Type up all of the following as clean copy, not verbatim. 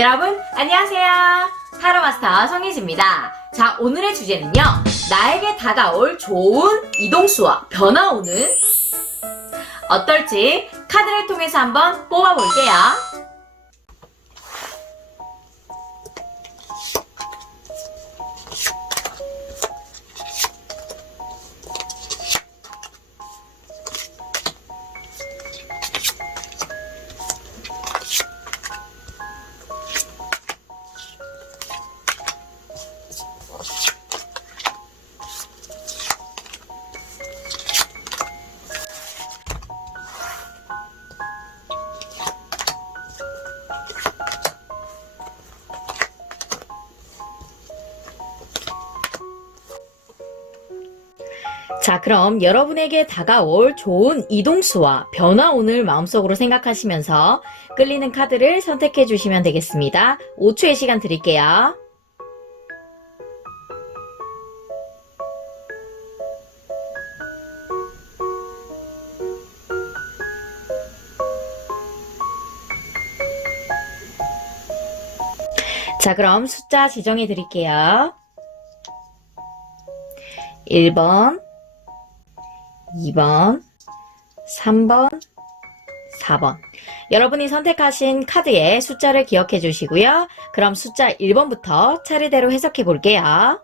여러분 안녕하세요. 타로마스터 송혜지입니다. 자, 오늘의 주제는요, 나에게 다가올 좋은 이동수와 변화오는 어떨지 카드를 통해서 한번 뽑아볼게요. 자, 그럼 여러분에게 다가올 좋은 이동수와 변화오늘 마음속으로 생각하시면서 끌리는 카드를 선택해 주시면 되겠습니다. 5초의 시간 드릴게요. 자, 그럼 숫자 지정해 드릴게요. 1번, 2번, 3번, 4번. 여러분이 선택하신 카드의 숫자를 기억해 주시고요. 그럼 숫자 1번부터 차례대로 해석해 볼게요.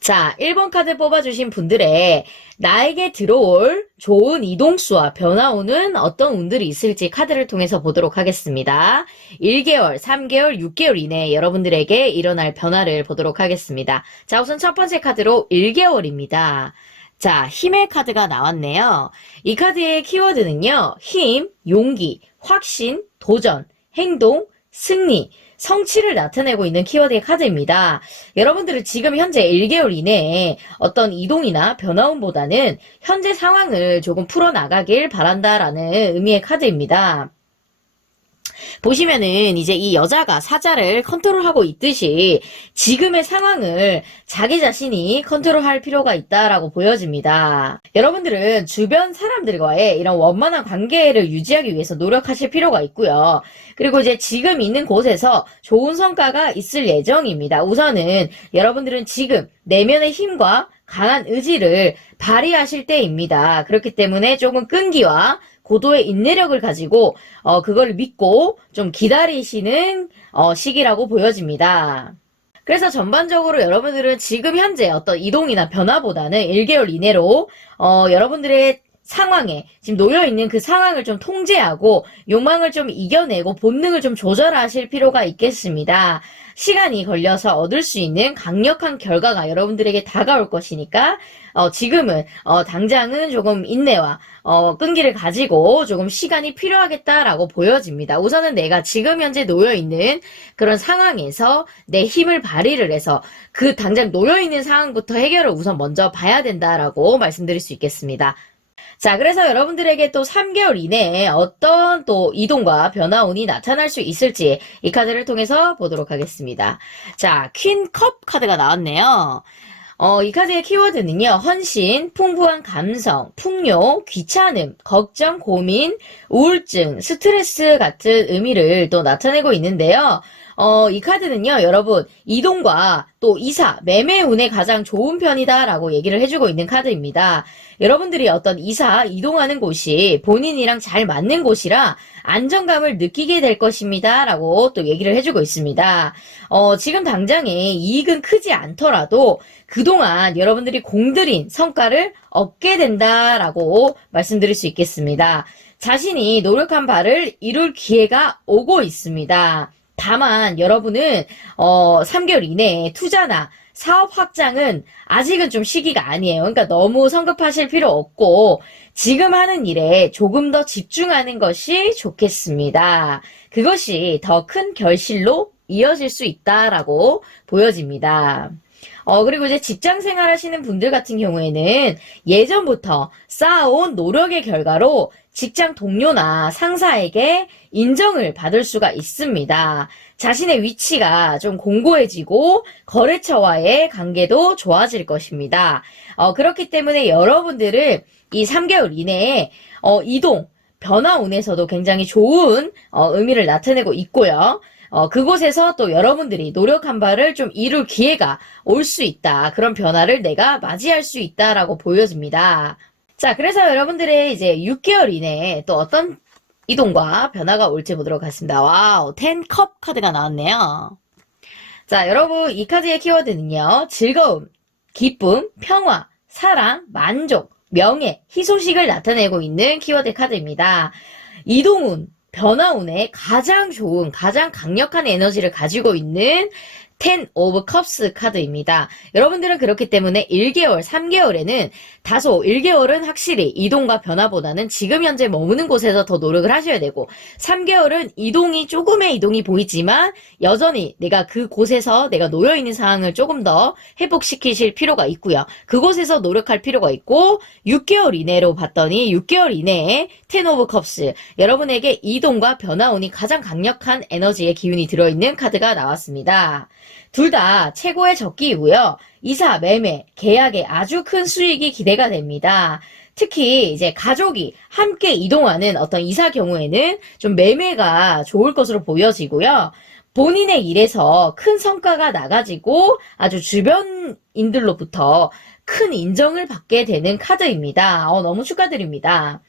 자, 1번 카드 뽑아주신 분들의 나에게 들어올 좋은 이동수와 변화오는 어떤 운들이 있을지 카드를 통해서 보도록 하겠습니다. 1개월, 3개월, 6개월 이내에 여러분들에게 일어날 변화를 보도록 하겠습니다. 자, 우선 첫 번째 카드로 1개월입니다. 자, 힘의 카드가 나왔네요. 이 카드의 키워드는요, 힘, 용기, 확신, 도전, 행동, 승리, 성취를 나타내고 있는 키워드의 카드입니다. 여러분들은 지금 현재 1개월 이내에 어떤 이동이나 변화음보다는 현재 상황을 조금 풀어나가길 바란다라는 의미의 카드입니다. 보시면은 이제 이 여자가 사자를 컨트롤하고 있듯이 지금의 상황을 자기 자신이 컨트롤할 필요가 있다라고 보여집니다. 여러분들은 주변 사람들과의 이런 원만한 관계를 유지하기 위해서 노력하실 필요가 있고요. 그리고 이제 지금 있는 곳에서 좋은 성과가 있을 예정입니다. 우선은 여러분들은 지금 내면의 힘과 강한 의지를 발휘하실 때입니다. 그렇기 때문에 조금 끈기와 고도의 인내력을 가지고 그걸 믿고 좀 기다리시는 시기라고 보여집니다. 그래서 전반적으로 여러분들은 지금 현재 어떤 이동이나 변화보다는 1개월 이내로 여러분들의 상황에 지금 놓여있는 그 상황을 좀 통제하고 욕망을 좀 이겨내고 본능을 좀 조절하실 필요가 있겠습니다. 시간이 걸려서 얻을 수 있는 강력한 결과가 여러분들에게 다가올 것이니까 지금은 당장은 조금 인내와 끈기를 가지고 조금 시간이 필요하겠다라고 보여집니다. 우선은 내가 지금 현재 놓여있는 그런 상황에서 내 힘을 발휘를 해서 그 당장 놓여있는 상황부터 해결을 우선 먼저 봐야 된다라고 말씀드릴 수 있겠습니다. 자, 그래서 여러분들에게 또 3개월 이내에 어떤 또 이동과 변화운이 나타날 수 있을지 이 카드를 통해서 보도록 하겠습니다. 자, 퀸컵 카드가 나왔네요. 이 카드의 키워드는요, 헌신, 풍부한 감성, 풍요, 귀찮음, 걱정, 고민, 우울증, 스트레스 같은 의미를 또 나타내고 있는데요. 이 카드는요, 여러분, 이동과 또 이사, 매매 운에 가장 좋은 편이다라고 얘기를 해주고 있는 카드입니다. 여러분들이 어떤 이사, 이동하는 곳이 본인이랑 잘 맞는 곳이라 안정감을 느끼게 될 것입니다. 라고 또 얘기를 해주고 있습니다. 지금 당장에 이익은 크지 않더라도 그동안 여러분들이 공들인 성과를 얻게 된다라고 말씀드릴 수 있겠습니다. 자신이 노력한 바를 이룰 기회가 오고 있습니다. 다만 여러분은 3개월 이내에 투자나 사업 확장은 아직은 좀 시기가 아니에요. 그러니까 너무 성급하실 필요 없고 지금 하는 일에 조금 더 집중하는 것이 좋겠습니다. 그것이 더 큰 결실로 이어질 수 있다라고 보여집니다. 그리고 이제 직장 생활 하시는 분들 같은 경우에는 예전부터 쌓아온 노력의 결과로 직장 동료나 상사에게 인정을 받을 수가 있습니다. 자신의 위치가 좀 공고해지고 거래처와의 관계도 좋아질 것입니다. 그렇기 때문에 여러분들은 이 3개월 이내에 이동, 변화운에서도 굉장히 좋은 의미를 나타내고 있고요. 그곳에서 또 여러분들이 노력한 바를 좀 이룰 기회가 올 수 있다. 그런 변화를 내가 맞이할 수 있다라고 보여집니다. 자, 그래서 여러분들의 이제 6개월 이내에 또 어떤 이동과 변화가 올지 보도록 하겠습니다. 와우, 10컵 카드가 나왔네요. 자, 여러분, 이 카드의 키워드는요, 즐거움, 기쁨, 평화, 사랑, 만족, 명예, 희소식을 나타내고 있는 키워드 카드입니다. 이동운, 변화운에 가장 좋은, 가장 강력한 에너지를 가지고 있는 Ten of Cups 카드입니다. 여러분들은 그렇기 때문에 1개월, 3개월에는 다소 1개월은 확실히 이동과 변화보다는 지금 현재 머무는 곳에서 더 노력을 하셔야 되고 3개월은 조금의 이동이 보이지만 여전히 내가 그곳에서 내가 놓여있는 상황을 조금 더 회복시키실 필요가 있고요. 그곳에서 노력할 필요가 있고 6개월 이내로 봤더니 6개월 이내에 Ten of Cups 여러분에게 이동과 변화운이 가장 강력한 에너지의 기운이 들어있는 카드가 나왔습니다. 둘 다 최고의 적기이고요. 이사, 매매, 계약에 아주 큰 수익이 기대가 됩니다. 특히 이제 가족이 함께 이동하는 어떤 이사 경우에는 좀 매매가 좋을 것으로 보여지고요. 본인의 일에서 큰 성과가 나가지고 아주 주변인들로부터 큰 인정을 받게 되는 카드입니다. 너무 축하드립니다.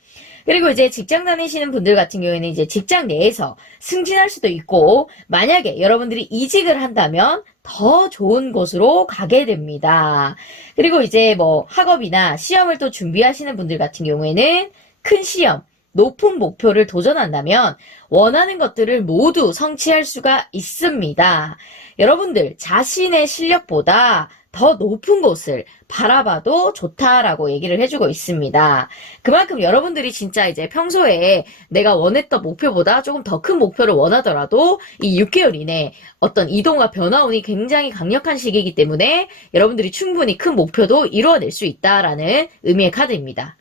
그리고 이제 직장 다니시는 분들 같은 경우에는 이제 직장 내에서 승진할 수도 있고, 만약에 여러분들이 이직을 한다면 더 좋은 곳으로 가게 됩니다. 그리고 이제 뭐 학업이나 시험을 또 준비하시는 분들 같은 경우에는 큰 시험, 높은 목표를 도전한다면 원하는 것들을 모두 성취할 수가 있습니다. 여러분들 자신의 실력보다 더 높은 곳을 바라봐도 좋다라고 얘기를 해주고 있습니다. 그만큼 여러분들이 진짜 이제 평소에 내가 원했던 목표보다 조금 더 큰 목표를 원하더라도 이 6개월 이내에 어떤 이동과 변화운이 굉장히 강력한 시기이기 때문에 여러분들이 충분히 큰 목표도 이루어낼 수 있다라는 의미의 카드입니다.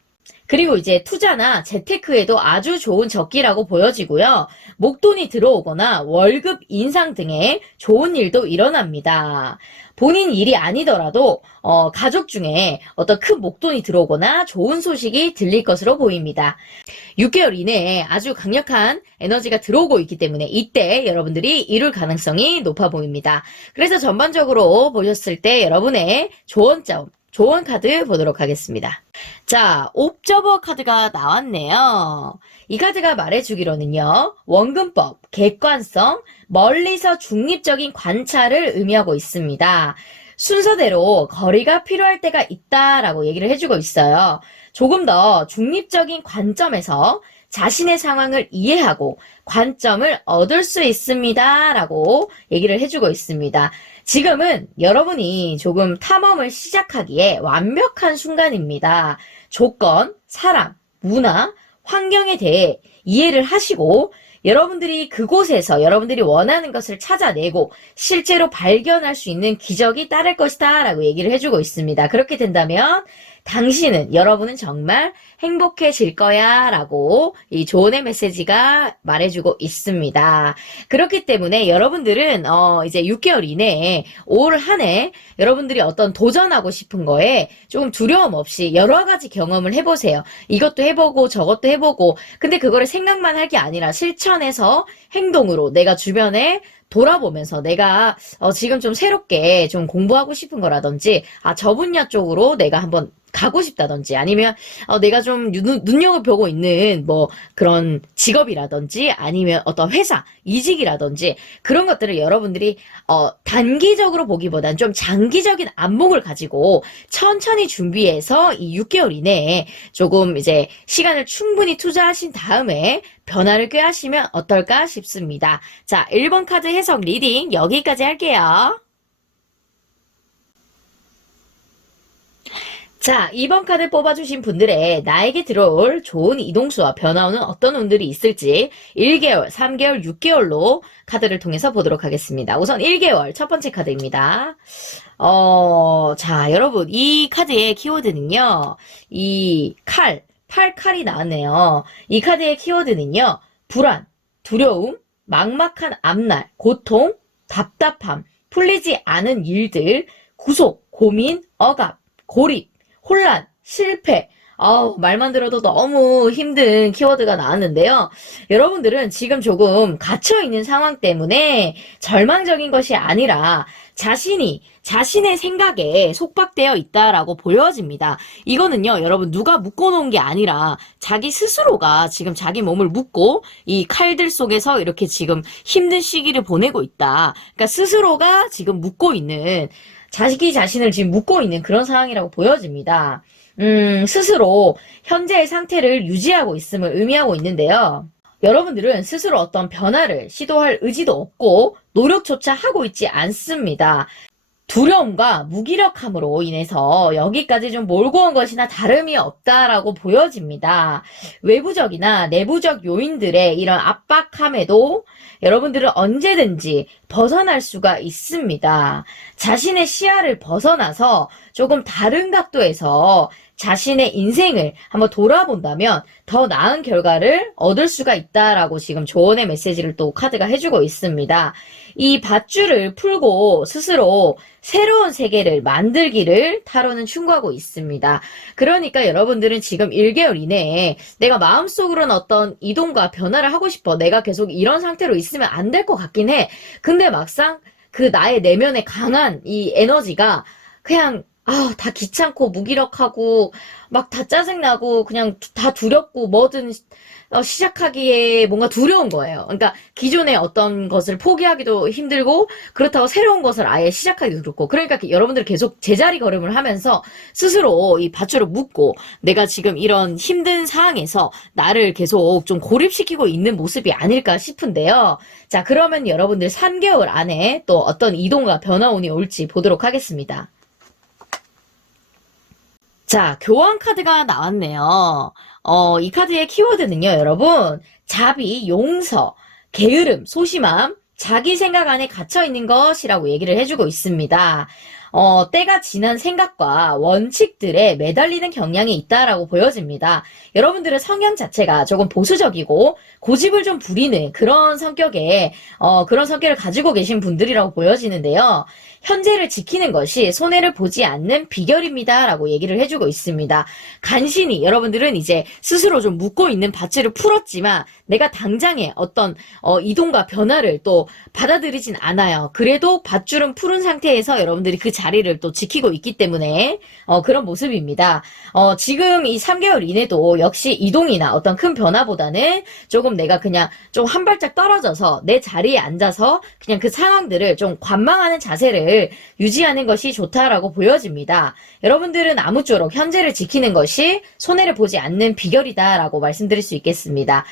그리고 이제 투자나 재테크에도 아주 좋은 적기라고 보여지고요. 목돈이 들어오거나 월급 인상 등의 좋은 일도 일어납니다. 본인 일이 아니더라도 가족 중에 어떤 큰 목돈이 들어오거나 좋은 소식이 들릴 것으로 보입니다. 6개월 이내에 아주 강력한 에너지가 들어오고 있기 때문에 이때 여러분들이 이룰 가능성이 높아 보입니다. 그래서 전반적으로 보셨을 때 여러분의 조언점, 조언 카드 보도록 하겠습니다. 자, 옵저버 카드가 나왔네요. 이 카드가 말해주기로는요, 원근법, 객관성, 멀리서 중립적인 관찰을 의미하고 있습니다. 순서대로 거리가 필요할 때가 있다라고 얘기를 해주고 있어요. 조금 더 중립적인 관점에서 자신의 상황을 이해하고 관점을 얻을 수 있습니다. 라고 얘기를 해주고 있습니다. 지금은 여러분이 조금 탐험을 시작하기에 완벽한 순간입니다. 조건, 사람, 문화, 환경에 대해 이해를 하시고 여러분들이 그곳에서 여러분들이 원하는 것을 찾아내고 실제로 발견할 수 있는 기적이 따를 것이다 라고 얘기를 해주고 있습니다. 그렇게 된다면 당신은, 여러분은 정말 행복해질 거야 라고 이 조언의 메시지가 말해주고 있습니다. 그렇기 때문에 여러분들은 이제 6개월 이내에 올 한 해 여러분들이 어떤 도전하고 싶은 거에 조금 두려움 없이 여러 가지 경험을 해보세요. 이것도 해보고 저것도 해보고 근데 그거를 생각만 할 게 아니라 실천해서 행동으로 내가 주변에 돌아보면서 내가 지금 좀 새롭게 좀 공부하고 싶은 거라든지 저 분야 쪽으로 내가 한번 가고 싶다든지 아니면 내가 좀 눈여겨보고 있는 뭐 그런 직업이라든지 아니면 어떤 회사 이직이라든지 그런 것들을 여러분들이 단기적으로 보기보단 좀 장기적인 안목을 가지고 천천히 준비해서 이 6개월 이내에 조금 이제 시간을 충분히 투자하신 다음에 변화를 꾀하시면 어떨까 싶습니다. 자, 1번 카드 해석 리딩 여기까지 할게요. 자, 2번 카드 뽑아주신 분들의 나에게 들어올 좋은 이동수와 변화오는 어떤 운들이 있을지 1개월, 3개월, 6개월로 카드를 통해서 보도록 하겠습니다. 우선 1개월 첫 번째 카드입니다. 자, 여러분 이 카드의 키워드는요. 이 팔칼이 나왔네요. 이 카드의 키워드는요. 불안, 두려움, 막막한 앞날, 고통, 답답함, 풀리지 않은 일들, 구속, 고민, 억압, 고립, 혼란, 실패, 말만 들어도 너무 힘든 키워드가 나왔는데요. 여러분들은 지금 조금 갇혀있는 상황 때문에 절망적인 것이 아니라 자신의 생각에 속박되어 있다라고 보여집니다. 이거는요, 여러분, 누가 묶어놓은 게 아니라 자기 스스로가 지금 자기 몸을 묶고 이 칼들 속에서 이렇게 지금 힘든 시기를 보내고 있다. 그러니까 스스로가 지금 묶고 있는, 자기 자신을 지금 묶고 있는 그런 상황이라고 보여집니다. 스스로 현재의 상태를 유지하고 있음을 의미하고 있는데요. 여러분들은 스스로 어떤 변화를 시도할 의지도 없고 노력조차 하고 있지 않습니다. 두려움과 무기력함으로 인해서 여기까지 좀 몰고 온 것이나 다름이 없다라고 보여집니다. 외부적이나 내부적 요인들의 이런 압박함에도 여러분들은 언제든지 벗어날 수가 있습니다. 자신의 시야를 벗어나서 조금 다른 각도에서 자신의 인생을 한번 돌아본다면 더 나은 결과를 얻을 수가 있다라고 지금 조언의 메시지를 또 카드가 해주고 있습니다. 이 밧줄을 풀고 스스로 새로운 세계를 만들기를 타로는 충고하고 있습니다. 그러니까 여러분들은 지금 1개월 이내에 내가 마음속으로는 어떤 이동과 변화를 하고 싶어. 내가 계속 이런 상태로 있으면 안 될 것 같긴 해. 근데 막상 그 나의 내면의 강한 이 에너지가 그냥 다 귀찮고 무기력하고 막 다 짜증나고 그냥 다 두렵고 뭐든 시작하기에 뭔가 두려운 거예요. 그러니까 기존의 어떤 것을 포기하기도 힘들고 그렇다고 새로운 것을 아예 시작하기도 그렇고 그러니까 여러분들 계속 제자리 걸음을 하면서 스스로 이 밧줄을 묶고 내가 지금 이런 힘든 상황에서 나를 계속 좀 고립시키고 있는 모습이 아닐까 싶은데요. 자, 그러면 여러분들 3개월 안에 또 어떤 이동과 변화운이 올지 보도록 하겠습니다. 자, 교환 카드가 나왔네요. 이 카드의 키워드는요, 여러분. 자비, 용서, 게으름, 소심함, 자기 생각 안에 갇혀있는 것이라고 얘기를 해주고 있습니다. 때가 지난 생각과 원칙들에 매달리는 경향이 있다라고 보여집니다. 여러분들의 성향 자체가 조금 보수적이고 고집을 좀 부리는 그런 성격을 가지고 계신 분들이라고 보여지는데요. 현재를 지키는 것이 손해를 보지 않는 비결입니다. 라고 얘기를 해주고 있습니다. 간신히 여러분들은 이제 스스로 좀 묶고 있는 밧줄을 풀었지만 내가 당장에 어떤 이동과 변화를 또 받아들이진 않아요. 그래도 밧줄은 푸른 상태에서 여러분들이 그 자리를 또 지키고 있기 때문에 그런 모습입니다. 지금 이 3개월 이내도 역시 이동이나 어떤 큰 변화보다는 조금 내가 그냥 좀 한 발짝 떨어져서 내 자리에 앉아서 그냥 그 상황들을 좀 관망하는 자세를 유지하는 것이 좋다라고 보여집니다. 여러분들은 아무쪼록 현재를 지키는 것이 손해를 보지 않는 비결이다라고 말씀드릴 수 있겠습니다.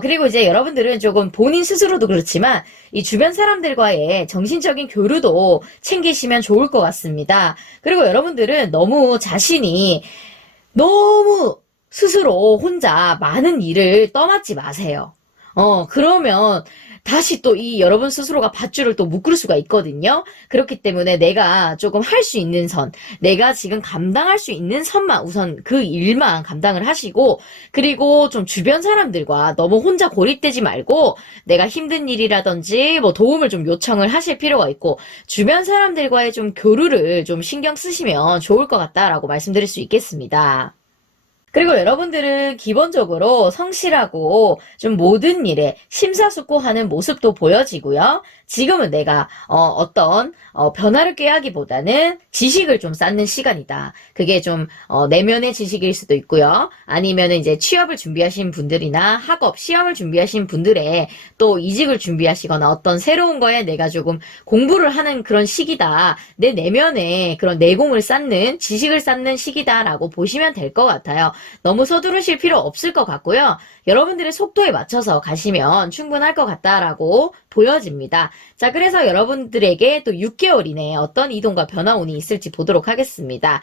그리고 이제 여러분들은 조금 본인 스스로도 그렇지만 이 주변 사람들과의 정신적인 교류도 챙기시면 좋을 것 같습니다. 그리고 여러분들은 너무 스스로 혼자 많은 일을 떠맡지 마세요. 그러면 다시 또 이 여러분 스스로가 밧줄을 또 묶을 수가 있거든요. 그렇기 때문에 내가 조금 할 수 있는 선, 내가 지금 감당할 수 있는 선만 우선 그 일만 감당을 하시고, 그리고 좀 주변 사람들과 너무 혼자 고립되지 말고, 내가 힘든 일이라든지 뭐 도움을 좀 요청을 하실 필요가 있고, 주변 사람들과의 좀 교류를 좀 신경 쓰시면 좋을 것 같다라고 말씀드릴 수 있겠습니다. 그리고 여러분들은 기본적으로 성실하고 좀 모든 일에 심사숙고하는 모습도 보여지고요. 지금은 내가 어떤 변화를 꾀하기보다는 지식을 좀 쌓는 시간이다. 그게 좀 내면의 지식일 수도 있고요. 아니면 이제 취업을 준비하신 분들이나 학업, 시험을 준비하신 분들의 또 이직을 준비하시거나 어떤 새로운 거에 내가 조금 공부를 하는 그런 시기다. 내 내면에 그런 내공을 쌓는, 지식을 쌓는 시기다라고 보시면 될 것 같아요. 너무 서두르실 필요 없을 것 같고요. 여러분들의 속도에 맞춰서 가시면 충분할 것 같다라고 보여집니다. 자, 그래서 여러분들에게 또 6개월 이내에 어떤 이동과 변화운이 있을지 보도록 하겠습니다.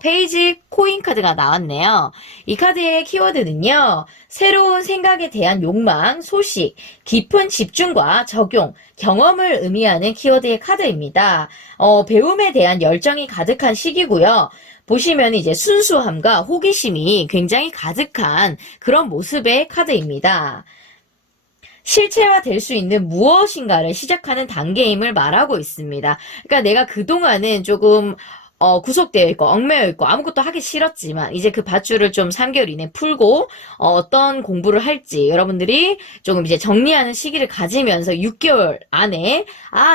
페이지 코인 카드가 나왔네요. 이 카드의 키워드는요. 새로운 생각에 대한 욕망, 소식, 깊은 집중과 적용, 경험을 의미하는 키워드의 카드입니다. 배움에 대한 열정이 가득한 시기고요. 보시면 이제 순수함과 호기심이 굉장히 가득한 그런 모습의 카드입니다. 실체화될 수 있는 무엇인가를 시작하는 단계임을 말하고 있습니다. 그러니까 내가 그동안은 조금 구속되어 있고 얽매여 있고 아무것도 하기 싫었지만 이제 그 밧줄을 좀 3개월 이내 풀고 어떤 공부를 할지 여러분들이 조금 이제 정리하는 시기를 가지면서 6개월 안에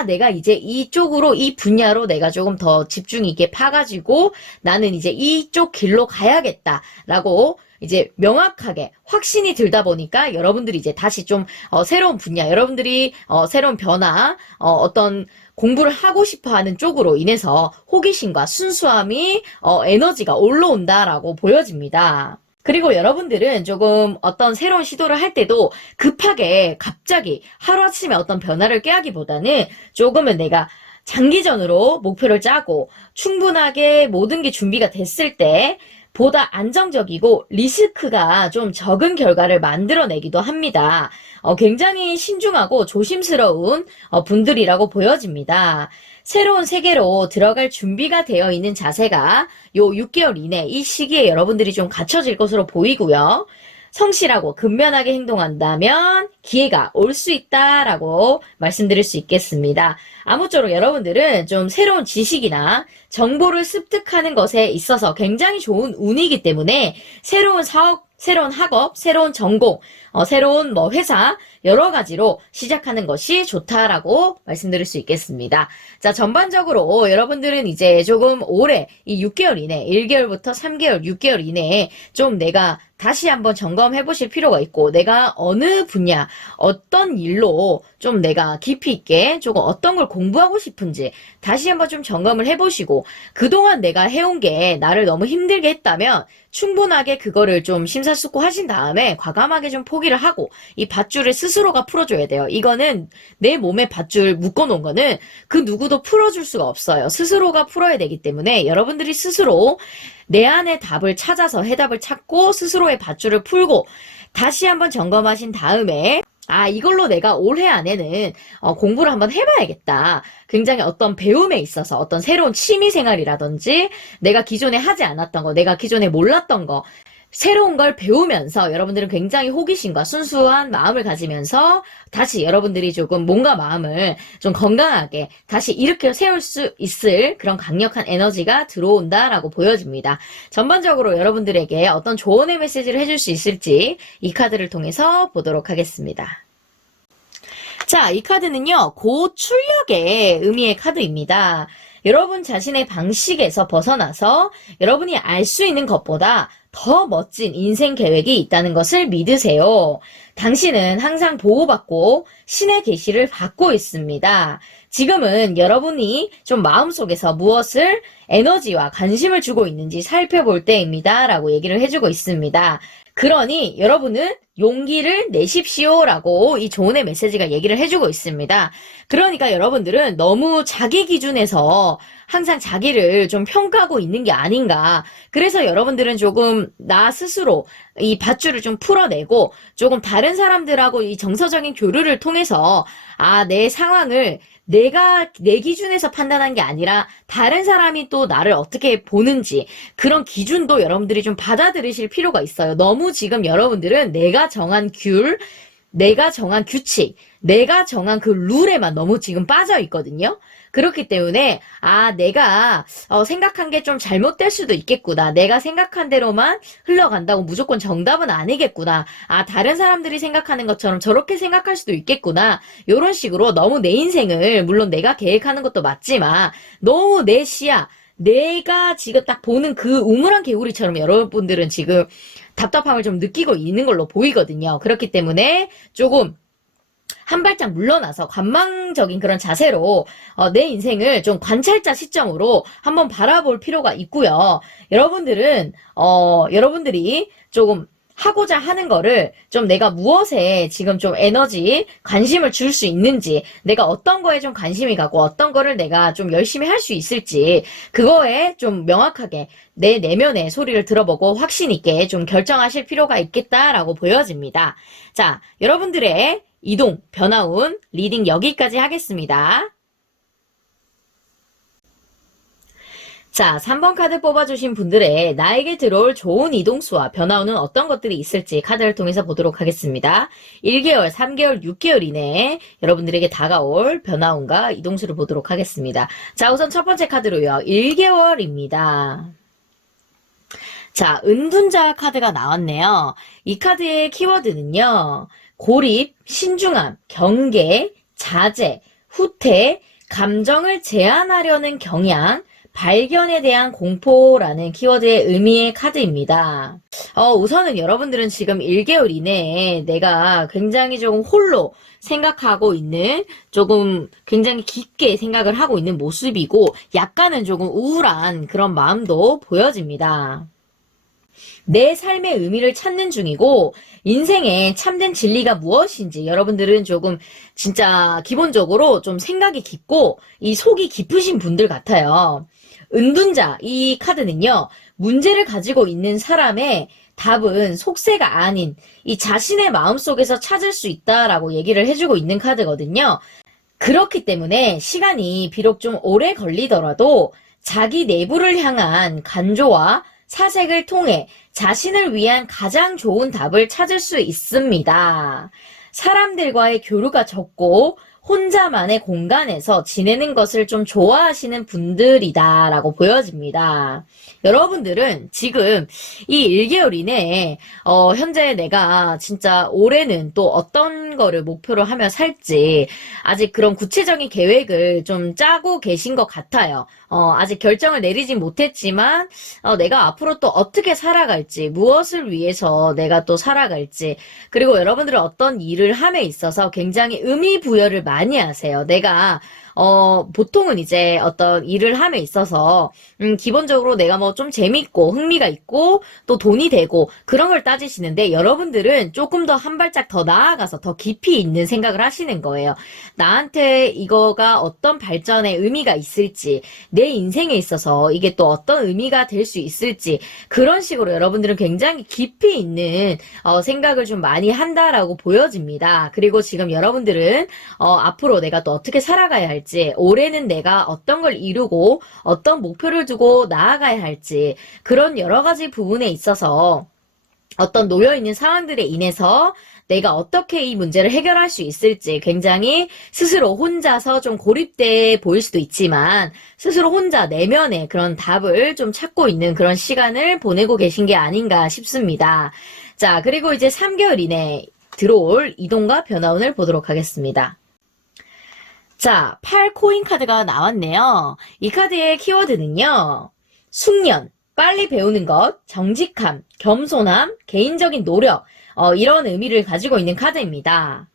내가 이제 이쪽으로 이 분야로 내가 조금 더 집중 있게 파가지고 나는 이제 이쪽 길로 가야겠다라고 이제 명확하게 확신이 들다 보니까 여러분들이 이제 다시 좀 새로운 분야, 여러분들이 새로운 변화, 어떤 공부를 하고 싶어 하는 쪽으로 인해서 호기심과 순수함이 에너지가 올라온다라고 보여집니다. 그리고 여러분들은 조금 어떤 새로운 시도를 할 때도 급하게 갑자기 하루아침에 어떤 변화를 꾀하기보다는 조금은 내가 장기전으로 목표를 짜고 충분하게 모든 게 준비가 됐을 때 보다 안정적이고 리스크가 좀 적은 결과를 만들어내기도 합니다. 굉장히 신중하고 조심스러운 분들이라고 보여집니다. 새로운 세계로 들어갈 준비가 되어 있는 자세가 요 6개월 이내 이 시기에 여러분들이 좀 갖춰질 것으로 보이고요. 성실하고 근면하게 행동한다면 기회가 올 수 있다라고 말씀드릴 수 있겠습니다. 아무쪼록 여러분들은 좀 새로운 지식이나 정보를 습득하는 것에 있어서 굉장히 좋은 운이기 때문에 새로운 사업, 새로운 학업, 새로운 전공, 새로운 회사 여러 가지로 시작하는 것이 좋다라고 말씀드릴 수 있겠습니다. 자, 전반적으로 여러분들은 이제 조금 올해 이 6개월 이내, 1개월부터 3개월, 6개월 이내에 좀 내가 다시 한번 점검해 보실 필요가 있고 내가 어느 분야, 어떤 일로 좀 내가 깊이 있게 조금 어떤 걸 공부하고 싶은지 다시 한번 좀 점검을 해보시고 그동안 내가 해온 게 나를 너무 힘들게 했다면 충분하게 그거를 좀 심사숙고하신 다음에 과감하게 좀 포기를 하고 이 밧줄을 스스로가 풀어줘야 돼요. 이거는 내 몸에 밧줄 묶어놓은 거는 그 누구도 풀어줄 수가 없어요. 스스로가 풀어야 되기 때문에 여러분들이 스스로 내 안에 답을 찾아서 해답을 찾고 스스로의 밧줄을 풀고 다시 한번 점검하신 다음에 이걸로 내가 올해 안에는 공부를 한번 해봐야겠다. 굉장히 어떤 배움에 있어서 어떤 새로운 취미생활이라든지 내가 기존에 하지 않았던 거, 내가 기존에 몰랐던 거 새로운 걸 배우면서 여러분들은 굉장히 호기심과 순수한 마음을 가지면서 다시 여러분들이 조금 몸과 마음을 좀 건강하게 다시 일으켜 세울 수 있을 그런 강력한 에너지가 들어온다라고 보여집니다. 전반적으로 여러분들에게 어떤 조언의 메시지를 해줄 수 있을지 이 카드를 통해서 보도록 하겠습니다. 자, 이 카드는요, 고출력의 의미의 카드입니다. 여러분 자신의 방식에서 벗어나서 여러분이 알 수 있는 것보다 더 멋진 인생 계획이 있다는 것을 믿으세요. 당신은 항상 보호받고 신의 계시를 받고 있습니다. 지금은 여러분이 좀 마음속에서 무엇을 에너지와 관심을 주고 있는지 살펴볼 때입니다. 라고 얘기를 해주고 있습니다. 그러니 여러분은 용기를 내십시오 라고 이 조언의 메시지가 얘기를 해주고 있습니다. 그러니까 여러분들은 너무 자기 기준에서 항상 자기를 좀 평가하고 있는 게 아닌가. 그래서 여러분들은 조금 나 스스로 이 밧줄을 좀 풀어내고 조금 다른 사람들하고 이 정서적인 교류를 통해서 내 상황을 내가 내 기준에서 판단한 게 아니라 다른 사람이 또 나를 어떻게 보는지 그런 기준도 여러분들이 좀 받아들이실 필요가 있어요. 너무 지금 여러분들은 내가 정한 내가 정한 규칙, 내가 정한 그 룰에만 너무 지금 빠져 있거든요. 그렇기 때문에 내가 생각한 게 좀 잘못될 수도 있겠구나. 내가 생각한 대로만 흘러간다고 무조건 정답은 아니겠구나. 다른 사람들이 생각하는 것처럼 저렇게 생각할 수도 있겠구나. 이런 식으로 너무 내 인생을 물론 내가 계획하는 것도 맞지만 너무 내 시야, 내가 지금 딱 보는 그 우물안 개구리처럼 여러분들은 지금 답답함을 좀 느끼고 있는 걸로 보이거든요. 그렇기 때문에 조금 한 발짝 물러나서 관망적인 그런 자세로 내 인생을 좀 관찰자 시점으로 한번 바라볼 필요가 있고요. 여러분들은 여러분들이 조금 하고자 하는 거를 좀 내가 무엇에 지금 좀 에너지, 관심을 줄 수 있는지, 내가 어떤 거에 좀 관심이 가고 어떤 거를 내가 좀 열심히 할 수 있을지, 그거에 좀 명확하게 내 내면의 소리를 들어보고 확신 있게 좀 결정하실 필요가 있겠다라고 보여집니다. 자, 여러분들의 이동, 변화운, 리딩 여기까지 하겠습니다. 자, 3번 카드 뽑아주신 분들의 나에게 들어올 좋은 이동수와 변화오는 어떤 것들이 있을지 카드를 통해서 보도록 하겠습니다. 1개월, 3개월, 6개월 이내에 여러분들에게 다가올 변화온과 이동수를 보도록 하겠습니다. 자, 우선 첫 번째 카드로요. 1개월입니다. 자, 은둔자 카드가 나왔네요. 이 카드의 키워드는요. 고립, 신중함, 경계, 자제, 후퇴, 감정을 제한하려는 경향, 발견에 대한 공포라는 키워드의 의미의 카드입니다. 우선은 여러분들은 지금 1개월 이내에 내가 굉장히 조금 홀로 생각하고 있는, 조금 굉장히 깊게 생각을 하고 있는 모습이고, 약간은 조금 우울한 그런 마음도 보여집니다. 내 삶의 의미를 찾는 중이고, 인생의 참된 진리가 무엇인지 여러분들은 조금 진짜 기본적으로 좀 생각이 깊고 이 속이 깊으신 분들 같아요. 은둔자, 이 카드는요, 문제를 가지고 있는 사람의 답은 속세가 아닌 이 자신의 마음속에서 찾을 수 있다라고 얘기를 해주고 있는 카드거든요. 그렇기 때문에 시간이 비록 좀 오래 걸리더라도 자기 내부를 향한 간조와 사색을 통해 자신을 위한 가장 좋은 답을 찾을 수 있습니다. 사람들과의 교류가 적고 혼자만의 공간에서 지내는 것을 좀 좋아하시는 분들이다라고 보여집니다. 여러분들은 지금 이 1개월 이내에 현재 내가 진짜 올해는 또 어떤 거를 목표로 하며 살지 아직 그런 구체적인 계획을 좀 짜고 계신 것 같아요. 아직 결정을 내리진 못했지만 내가 앞으로 또 어떻게 살아갈지, 무엇을 위해서 내가 또 살아갈지, 그리고 여러분들은 어떤 일을 함에 있어서 굉장히 의미 부여를 많이 하세요. 내가 보통은 이제 어떤 일을 함에 있어서, 기본적으로 내가 뭐 좀 재밌고, 흥미가 있고, 또 돈이 되고, 그런 걸 따지시는데, 여러분들은 조금 더 한 발짝 더 나아가서 더 깊이 있는 생각을 하시는 거예요. 나한테 이거가 어떤 발전의 의미가 있을지, 내 인생에 있어서 이게 또 어떤 의미가 될 수 있을지, 그런 식으로 여러분들은 굉장히 깊이 있는, 생각을 좀 많이 한다라고 보여집니다. 그리고 지금 여러분들은, 앞으로 내가 또 어떻게 살아가야 할지, 올해는 내가 어떤 걸 이루고 어떤 목표를 두고 나아가야 할지, 그런 여러 가지 부분에 있어서 어떤 놓여있는 상황들에 인해서 내가 어떻게 이 문제를 해결할 수 있을지 굉장히 스스로 혼자서 좀 고립돼 보일 수도 있지만 스스로 혼자 내면의 그런 답을 좀 찾고 있는 그런 시간을 보내고 계신 게 아닌가 싶습니다. 자, 그리고 이제 3개월 이내에 들어올 이동과 변화운을 보도록 하겠습니다. 자, 8코인 카드가 나왔네요. 이 카드의 키워드는요. 숙련, 빨리 배우는 것, 정직함, 겸손함, 개인적인 노력, 이런 의미를 가지고 있는 카드입니다.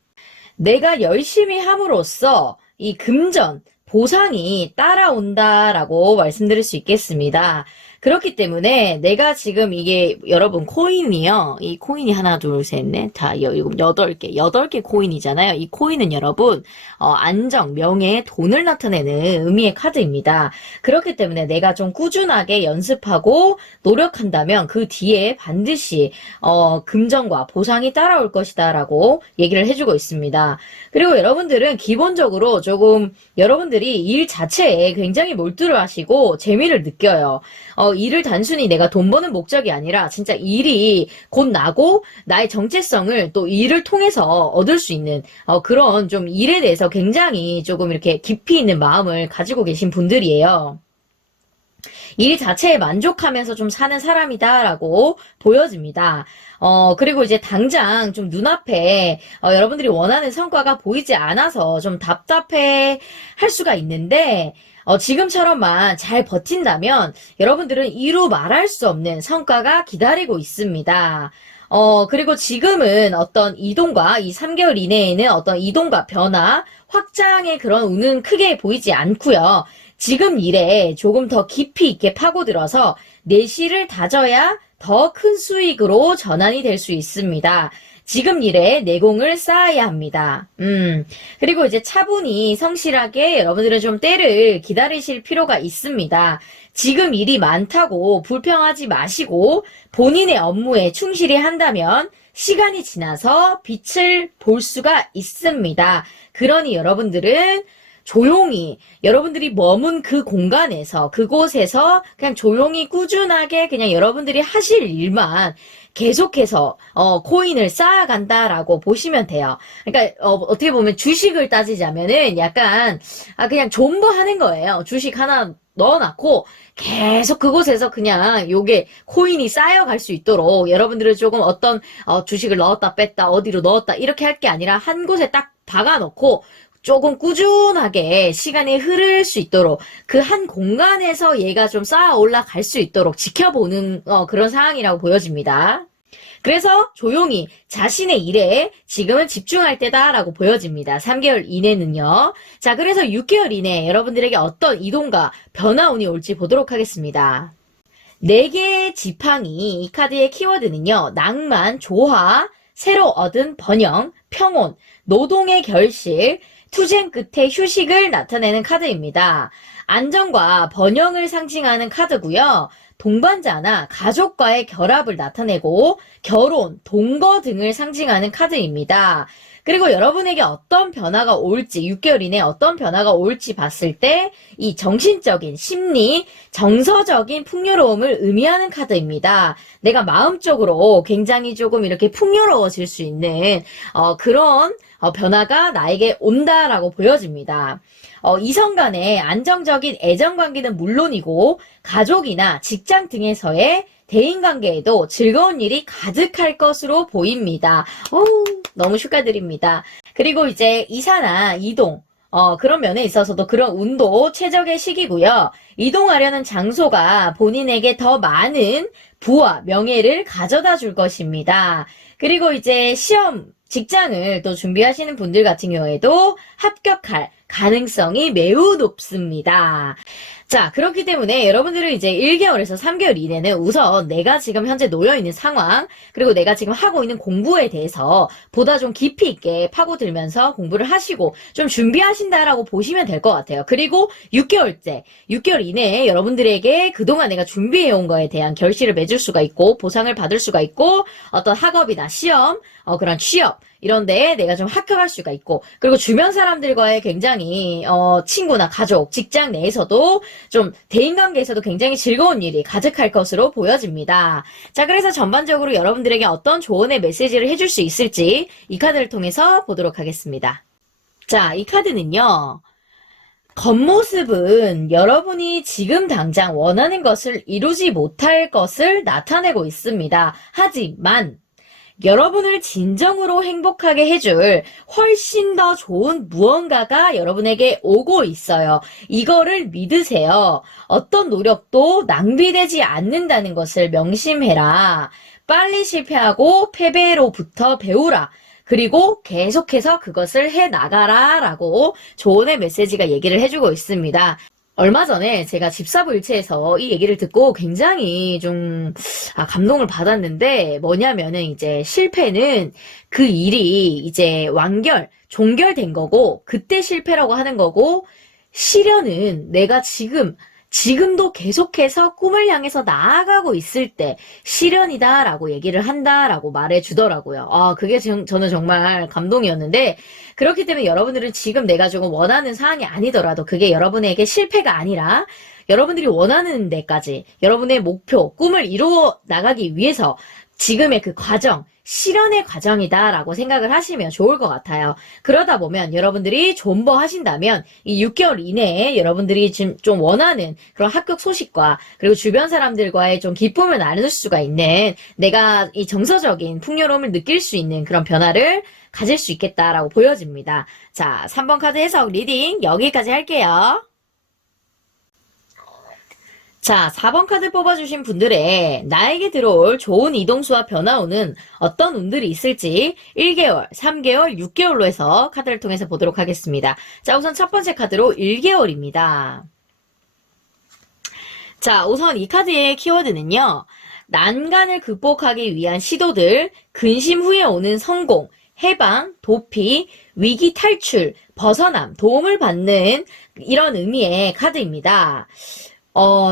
내가 열심히 함으로써 이 금전, 보상이 따라온다라고 말씀드릴 수 있겠습니다. 그렇기 때문에 내가 지금 이게 여러분 코인이요. 이 코인이 하나, 둘, 셋, 넷, 다, 여덟 개 코인이잖아요. 이 코인은 여러분 안정, 명예, 돈을 나타내는 의미의 카드입니다. 그렇기 때문에 내가 좀 꾸준하게 연습하고 노력한다면 그 뒤에 반드시 금전과 보상이 따라올 것이다라고 얘기를 해주고 있습니다. 그리고 여러분들은 기본적으로 조금 여러분들이 일 자체에 굉장히 몰두를 하시고 재미를 느껴요. 일을 단순히 내가 돈 버는 목적이 아니라 진짜 일이 곧 나고 나의 정체성을 또 일을 통해서 얻을 수 있는 그런 좀 일에 대해서 굉장히 조금 이렇게 깊이 있는 마음을 가지고 계신 분들이에요. 일 자체에 만족하면서 좀 사는 사람이다라고 보여집니다. 그리고 이제 당장 좀 눈앞에 여러분들이 원하는 성과가 보이지 않아서 좀 답답해 할 수가 있는데 지금처럼만 잘 버틴다면 여러분들은 이루 말할 수 없는 성과가 기다리고 있습니다. 그리고 지금은 어떤 이동과 이 3개월 이내에는 어떤 이동과 변화, 확장의 그런 운은 크게 보이지 않고요. 지금 일에 조금 더 깊이 있게 파고들어서 내실을 다져야 더 큰 수익으로 전환이 될 수 있습니다. 지금 일에 내공을 쌓아야 합니다. 그리고 이제 차분히 성실하게 여러분들은 좀 때를 기다리실 필요가 있습니다. 지금 일이 많다고 불평하지 마시고 본인의 업무에 충실히 한다면 시간이 지나서 빛을 볼 수가 있습니다. 그러니 여러분들은 조용히 여러분들이 머문 그 공간에서 그곳에서 그냥 조용히 꾸준하게 그냥 여러분들이 하실 일만 계속해서 코인을 쌓아간다라고 보시면 돼요. 그러니까 어떻게 보면 주식을 따지자면은 약간 그냥 존버하는 거예요. 주식 하나 넣어놨고 계속 그곳에서 그냥 요게 코인이 쌓여갈 수 있도록 여러분들은 조금 어떤 주식을 넣었다 뺐다 어디로 넣었다 이렇게 할 게 아니라 한 곳에 딱 박아놓고 조금 꾸준하게 시간이 흐를 수 있도록 그 한 공간에서 얘가 좀 쌓아 올라갈 수 있도록 지켜보는 그런 상황이라고 보여집니다. 그래서 조용히 자신의 일에 지금은 집중할 때다라고 보여집니다. 3개월 이내는요. 자, 그래서 6개월 이내 여러분들에게 어떤 이동과 변화운이 올지 보도록 하겠습니다. 4개의 지팡이 이 카드의 키워드는요. 낭만, 조화, 새로 얻은 번영, 평온, 노동의 결실, 투쟁 끝에 휴식을 나타내는 카드입니다. 안정과 번영을 상징하는 카드고요. 동반자나 가족과의 결합을 나타내고 결혼, 동거 등을 상징하는 카드입니다. 그리고 여러분에게 어떤 변화가 올지 6개월 이내에 어떤 변화가 올지 봤을 때 이 정신적인 심리, 정서적인 풍요로움을 의미하는 카드입니다. 내가 마음적으로 굉장히 조금 이렇게 풍요로워질 수 있는 그런 변화가 나에게 온다라고 보여집니다. 이성 간의 안정적인 애정관계는 물론이고 가족이나 직장 등에서의 대인관계에도 즐거운 일이 가득할 것으로 보입니다. 너무 축하드립니다. 그리고 이제 이사나 이동, 그런 면에 있어서도 그런 운도 최적의 시기고요. 이동하려는 장소가 본인에게 더 많은 부와 명예를 가져다 줄 것입니다. 그리고 이제 시험, 직장을 또 준비하시는 분들 같은 경우에도 합격할 가능성이 매우 높습니다. 자, 그렇기 때문에 여러분들은 이제 1개월에서 3개월 이내는 우선 내가 지금 현재 놓여있는 상황, 그리고 내가 지금 하고 있는 공부에 대해서 보다 좀 깊이 있게 파고들면서 공부를 하시고 좀 준비하신다라고 보시면 될 것 같아요. 그리고 6개월 이내에 여러분들에게 그동안 내가 준비해온 거에 대한 결실을 맺을 수가 있고 보상을 받을 수가 있고 어떤 학업이나 시험, 그런 취업, 이런 데에 내가 좀 합격할 수가 있고 그리고 주변 사람들과의 굉장히 친구나 가족, 직장 내에서도 좀 대인관계에서도 굉장히 즐거운 일이 가득할 것으로 보여집니다. 자, 그래서 전반적으로 여러분들에게 어떤 조언의 메시지를 해줄 수 있을지 이 카드를 통해서 보도록 하겠습니다. 자, 이 카드는요. 겉모습은 여러분이 지금 당장 원하는 것을 이루지 못할 것을 나타내고 있습니다. 하지만 여러분을 진정으로 행복하게 해줄 훨씬 더 좋은 무언가가 여러분에게 오고 있어요. 이거를 믿으세요. 어떤 노력도 낭비되지 않는다는 것을 명심해라. 빨리 실패하고 패배로부터 배우라. 그리고 계속해서 그것을 해나가라 라고 조언의 메시지가 얘기를 해주고 있습니다. 얼마 전에 제가 집사부일체에서 이 얘기를 듣고 굉장히 좀 감동을 받았는데 뭐냐면은 이제 실패는 그 일이 이제 종결된 거고 그때 실패라고 하는 거고 시련은 내가 지금도 계속해서 꿈을 향해서 나아가고 있을 때 시련이다라고 얘기를 한다라고 말해주더라고요. 그게 저는 정말 감동이었는데 그렇기 때문에 여러분들은 지금 내가 조금 원하는 사항이 아니더라도 그게 여러분에게 실패가 아니라 여러분들이 원하는 데까지 여러분의 목표, 꿈을 이루어 나가기 위해서 지금의 그 과정, 실현의 과정이다라고 생각을 하시면 좋을 것 같아요. 그러다 보면 여러분들이 존버 하신다면 이 6개월 이내에 여러분들이 지금 좀 원하는 그런 합격 소식과 그리고 주변 사람들과의 좀 기쁨을 나눌 수가 있는 내가 이 정서적인 풍요로움을 느낄 수 있는 그런 변화를 가질 수 있겠다라고 보여집니다. 자, 3번 카드 해석 리딩 여기까지 할게요. 자, 4번 카드 뽑아주신 분들의 나에게 들어올 좋은 이동수와 변화운은 어떤 운들이 있을지 1개월, 3개월, 6개월로 해서 카드를 통해서 보도록 하겠습니다. 자, 우선 첫 번째 카드로 1개월입니다. 자, 우선 이 카드의 키워드는요. 난간을 극복하기 위한 시도들, 근심 후에 오는 성공, 해방, 도피, 위기 탈출, 벗어남, 도움을 받는 이런 의미의 카드입니다.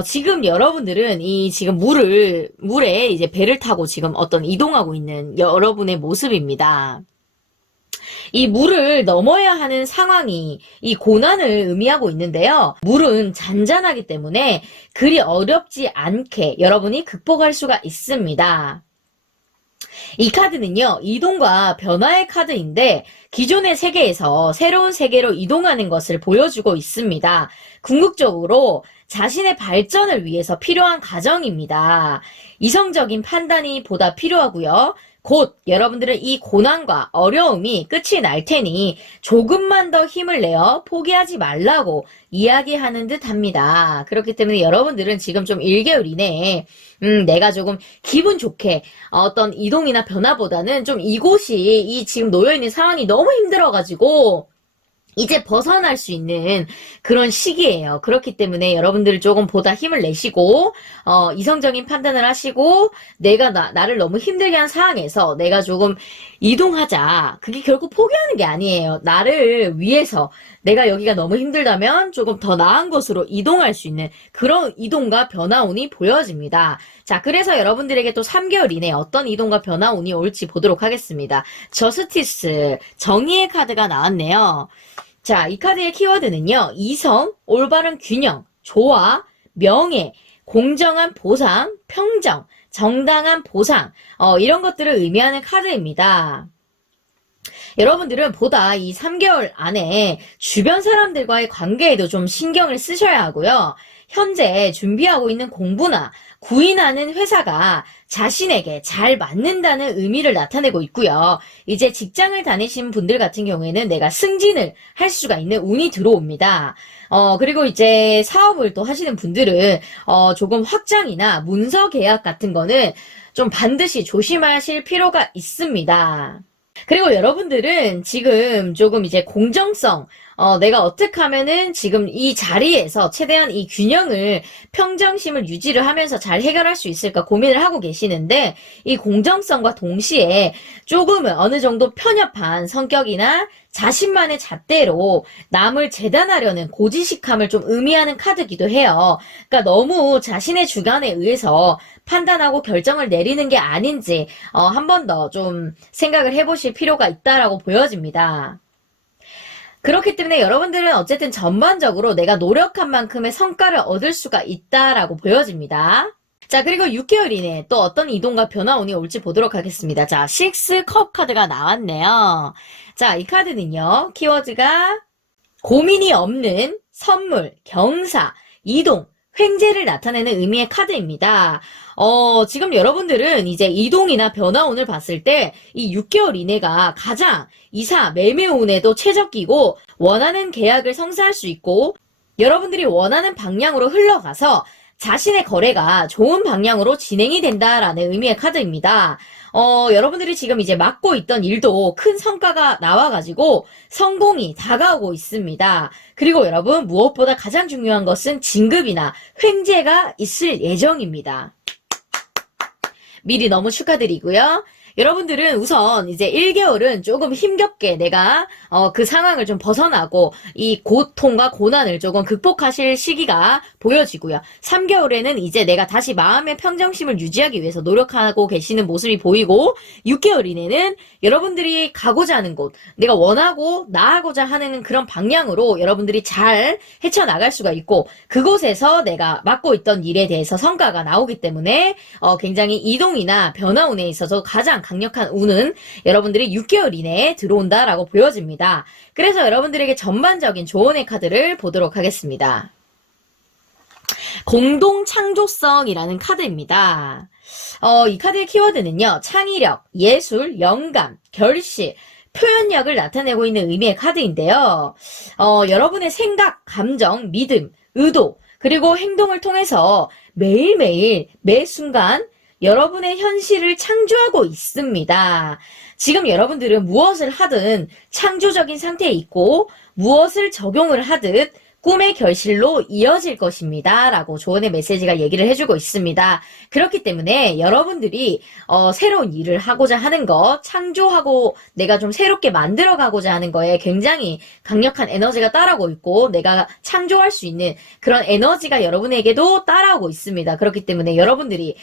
지금 여러분들은 지금 물에 이제 배를 타고 지금 어떤 이동하고 있는 여러분의 모습입니다. 이 물을 넘어야 하는 상황이 이 고난을 의미하고 있는데요. 물은 잔잔하기 때문에 그리 어렵지 않게 여러분이 극복할 수가 있습니다. 이 카드는요, 이동과 변화의 카드인데 기존의 세계에서 새로운 세계로 이동하는 것을 보여주고 있습니다. 궁극적으로 자신의 발전을 위해서 필요한 과정입니다. 이성적인 판단이 보다 필요하고요. 곧 여러분들은 이 고난과 어려움이 끝이 날 테니 조금만 더 힘을 내어 포기하지 말라고 이야기하는 듯 합니다. 그렇기 때문에 여러분들은 지금 좀 1개월 이내에 내가 조금 기분 좋게 어떤 이동이나 변화보다는 좀 이곳이 이 지금 놓여있는 상황이 너무 힘들어가지고 이제 벗어날 수 있는 그런 시기예요. 그렇기 때문에 여러분들 조금 보다 힘을 내시고 이성적인 판단을 하시고 내가 나를 너무 힘들게 한 상황에서 내가 조금 이동하자. 그게 결국 포기하는 게 아니에요. 나를 위해서 내가 여기가 너무 힘들다면 조금 더 나은 곳으로 이동할 수 있는 그런 이동과 변화운이 보여집니다. 자, 그래서 여러분들에게 또 3개월 이내에 어떤 이동과 변화운이 올지 보도록 하겠습니다. 저스티스, 정의의 카드가 나왔네요. 자, 이 카드의 키워드는요. 이성, 올바른 균형, 조화, 명예, 공정한 보상, 평정, 정당한 보상 이런 것들을 의미하는 카드입니다. 여러분들은 보다 이 3개월 안에 주변 사람들과의 관계에도 좀 신경을 쓰셔야 하고요. 현재 준비하고 있는 공부나 구인하는 회사가 자신에게 잘 맞는다는 의미를 나타내고 있고요. 이제 직장을 다니신 분들 같은 경우에는 내가 승진을 할 수가 있는 운이 들어옵니다. 그리고 이제 사업을 또 하시는 분들은 조금 확장이나 문서 계약 같은 거는 좀 반드시 조심하실 필요가 있습니다. 그리고 여러분들은 지금 조금 이제 공정성, 내가 어떻게 하면은 지금 이 자리에서 최대한 이 균형을, 평정심을 유지를 하면서 잘 해결할 수 있을까 고민을 하고 계시는데, 이 공정성과 동시에 조금은 어느 정도 편협한 성격이나 자신만의 잣대로 남을 재단하려는 고지식함을 좀 의미하는 카드기도 해요. 그러니까 너무 자신의 주관에 의해서 판단하고 결정을 내리는 게 아닌지 한 번 더 좀 생각을 해보실 필요가 있다라고 보여집니다. 그렇기 때문에 여러분들은 어쨌든 전반적으로 내가 노력한 만큼의 성과를 얻을 수가 있다라고 보여집니다. 자, 그리고 6개월 이내에 또 어떤 이동과 변화운이 올지 보도록 하겠습니다. 자, 6컵 카드가 나왔네요. 자, 이 카드는요, 키워드가 고민이 없는 선물, 경사, 이동, 횡재를 나타내는 의미의 카드입니다. 지금 여러분들은 이제 이동이나 변화운을 봤을 때 이 6개월 이내가 가장 이사, 매매운에도 최적기고 원하는 계약을 성사할 수 있고 여러분들이 원하는 방향으로 흘러가서 자신의 거래가 좋은 방향으로 진행이 된다라는 의미의 카드입니다. 여러분들이 지금 이제 맡고 있던 일도 큰 성과가 나와가지고 성공이 다가오고 있습니다. 그리고 여러분 무엇보다 가장 중요한 것은 진급이나 횡재가 있을 예정입니다. 미리 너무 축하드리고요. 여러분들은 우선 이제 1개월은 조금 힘겹게 내가 그 상황을 좀 벗어나고 이 고통과 고난을 조금 극복하실 시기가 보여지고요. 3개월에는 이제 내가 다시 마음의 평정심을 유지하기 위해서 노력하고 계시는 모습이 보이고 6개월 이내는 여러분들이 가고자 하는 곳, 내가 원하고 나아가고자 하는 그런 방향으로 여러분들이 잘 헤쳐나갈 수가 있고 그곳에서 내가 맡고 있던 일에 대해서 성과가 나오기 때문에 굉장히 이동이나 변화운에 있어서 가장 강력한 운은 여러분들이 6개월 이내에 들어온다라고 보여집니다. 그래서 여러분들에게 전반적인 조언의 카드를 보도록 하겠습니다. 공동창조성이라는 카드입니다. 이 카드의 키워드는요. 창의력, 예술, 영감, 결실, 표현력을 나타내고 있는 의미의 카드인데요. 여러분의 생각, 감정, 믿음, 의도, 그리고 행동을 통해서 매일매일, 매 순간 여러분의 현실을 창조하고 있습니다. 지금 여러분들은 무엇을 하든 창조적인 상태에 있고 무엇을 적용을 하듯 꿈의 결실로 이어질 것입니다. 라고 조언의 메시지가 얘기를 해주고 있습니다. 그렇기 때문에 여러분들이 새로운 일을 하고자 하는 것, 창조하고 내가 좀 새롭게 만들어가고자 하는 거에 굉장히 강력한 에너지가 따라오고 있고 내가 창조할 수 있는 그런 에너지가 여러분에게도 따라오고 있습니다. 그렇기 때문에 여러분들이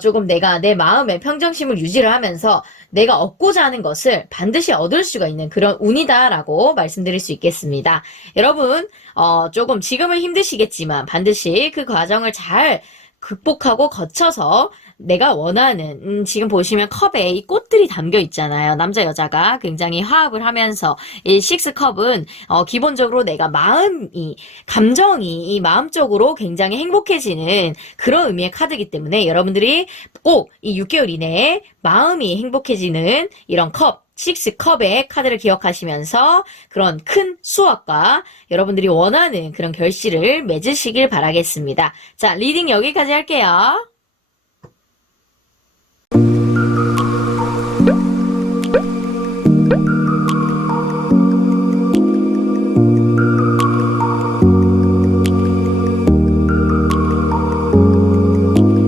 조금 내가 내 마음의 평정심을 유지를 하면서 내가 얻고자 하는 것을 반드시 얻을 수가 있는 그런 운이다라고 말씀드릴 수 있겠습니다. 여러분 조금 지금은 힘드시겠지만 반드시 그 과정을 잘 극복하고 거쳐서 내가 원하는 지금 보시면 컵에 이 꽃들이 담겨 있잖아요. 남자 여자가 굉장히 화합을 하면서 이 식스컵은 기본적으로 내가 감정이 이 마음적으로 굉장히 행복해지는 그런 의미의 카드이기 때문에 여러분들이 꼭 이 6개월 이내에 마음이 행복해지는 이런 식스컵의 카드를 기억하시면서 그런 큰 수확과 여러분들이 원하는 그런 결실을 맺으시길 바라겠습니다. 자, 리딩 여기까지 할게요.